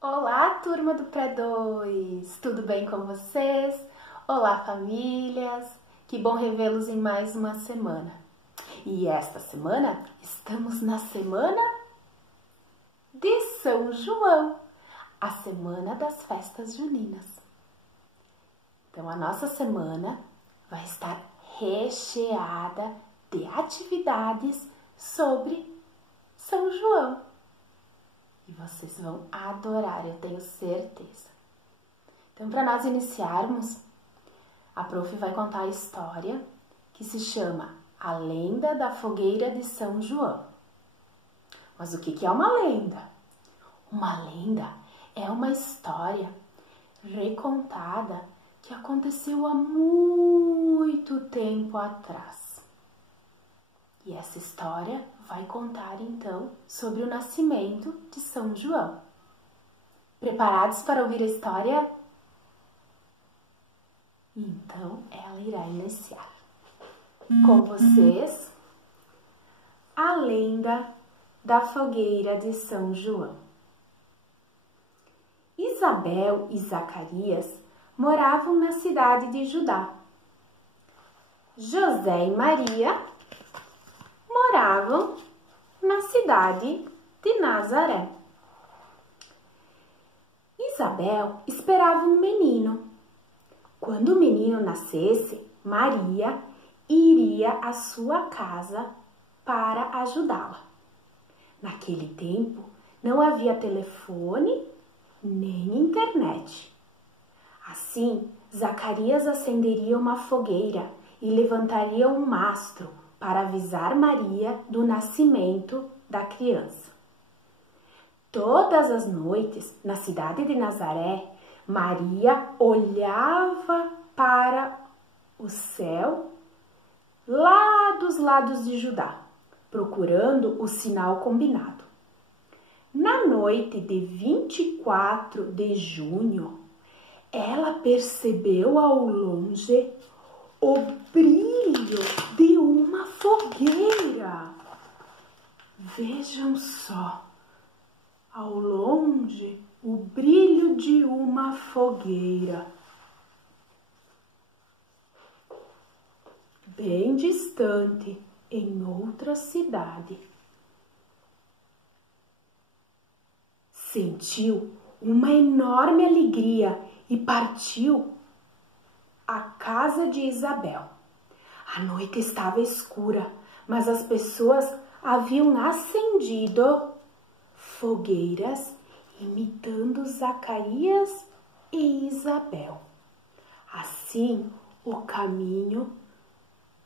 Olá, turma do Pré-2! Tudo bem com vocês? Olá, famílias! Que bom revê-los em mais uma semana. E esta semana estamos na semana de São João, a semana das festas juninas. Então, a nossa semana vai estar recheada de atividades sobre São João. E vocês vão adorar, eu tenho certeza. Então, para nós iniciarmos, a prof vai contar a história que se chama A Lenda da Fogueira de São João. Mas o que é uma lenda? Uma lenda é uma história recontada que aconteceu há muito tempo atrás. E essa história vai contar então sobre o nascimento de São João. Preparados para ouvir a história? Então ela irá iniciar. Com vocês, a lenda da fogueira de São João. Isabel e Zacarias moravam na cidade de Judá. José e Maria moravam na cidade de Nazaré. Isabel esperava um menino. Quando o menino nascesse, Maria iria à sua casa para ajudá-la. Naquele tempo, não havia telefone nem internet. Assim, Zacarias acenderia uma fogueira e levantaria um mastro para avisar Maria do nascimento da criança. Todas as noites, na cidade de Nazaré, Maria olhava para o céu lá dos lados de Judá, procurando o sinal combinado. Na noite de 24 de junho, ela percebeu ao longe o brilho de uma fogueira. Vejam só, ao longe, o brilho de uma fogueira. Bem distante, em outra cidade. Sentiu uma enorme alegria e partiu à casa de Isabel. A noite estava escura, mas as pessoas haviam acendido fogueiras imitando Zacarias e Isabel. Assim, o caminho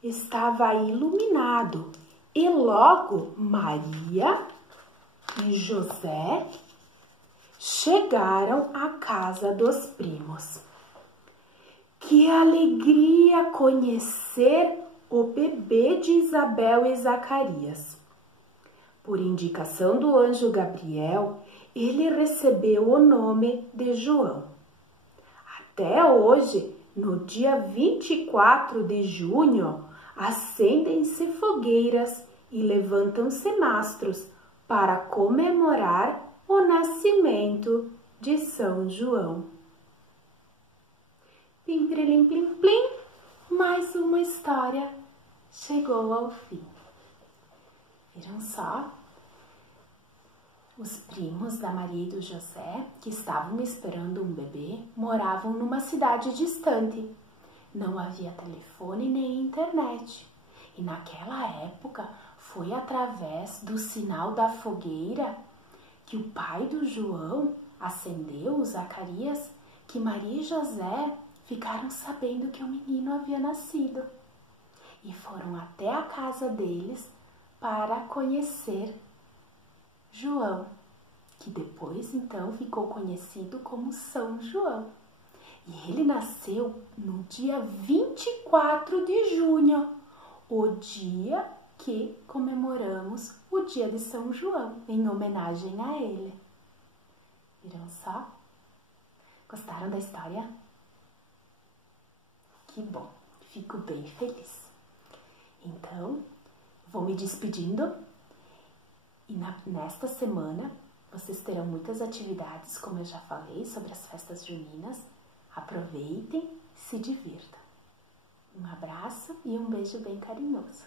estava iluminado e logo Maria e José chegaram à casa dos primos. Que alegria conhecer o bebê de Isabel e Zacarias. Por indicação do anjo Gabriel, ele recebeu o nome de João. Até hoje, no dia 24 de junho, acendem-se fogueiras e levantam-se mastros para comemorar o nascimento de São João. Pim, plim, plim, plim, mais uma história chegou ao fim. Viram só? Os primos da Maria e do José, que estavam esperando um bebê, moravam numa cidade distante. Não havia telefone nem internet. E naquela época, foi através do sinal da fogueira que o pai do João acendeu, o Zacarias, que Maria e José ficaram sabendo que o menino havia nascido e foram até a casa deles para conhecer João, que depois então ficou conhecido como São João. E ele nasceu no dia 24 de junho, o dia que comemoramos o dia de São João, em homenagem a ele. Viram só? Gostaram da história? Que bom, fico bem feliz. Então, vou me despedindo e nesta semana Vocês terão muitas atividades, como eu já falei, sobre as festas juninas. Aproveitem, se divirtam. Um abraço e um beijo bem carinhoso.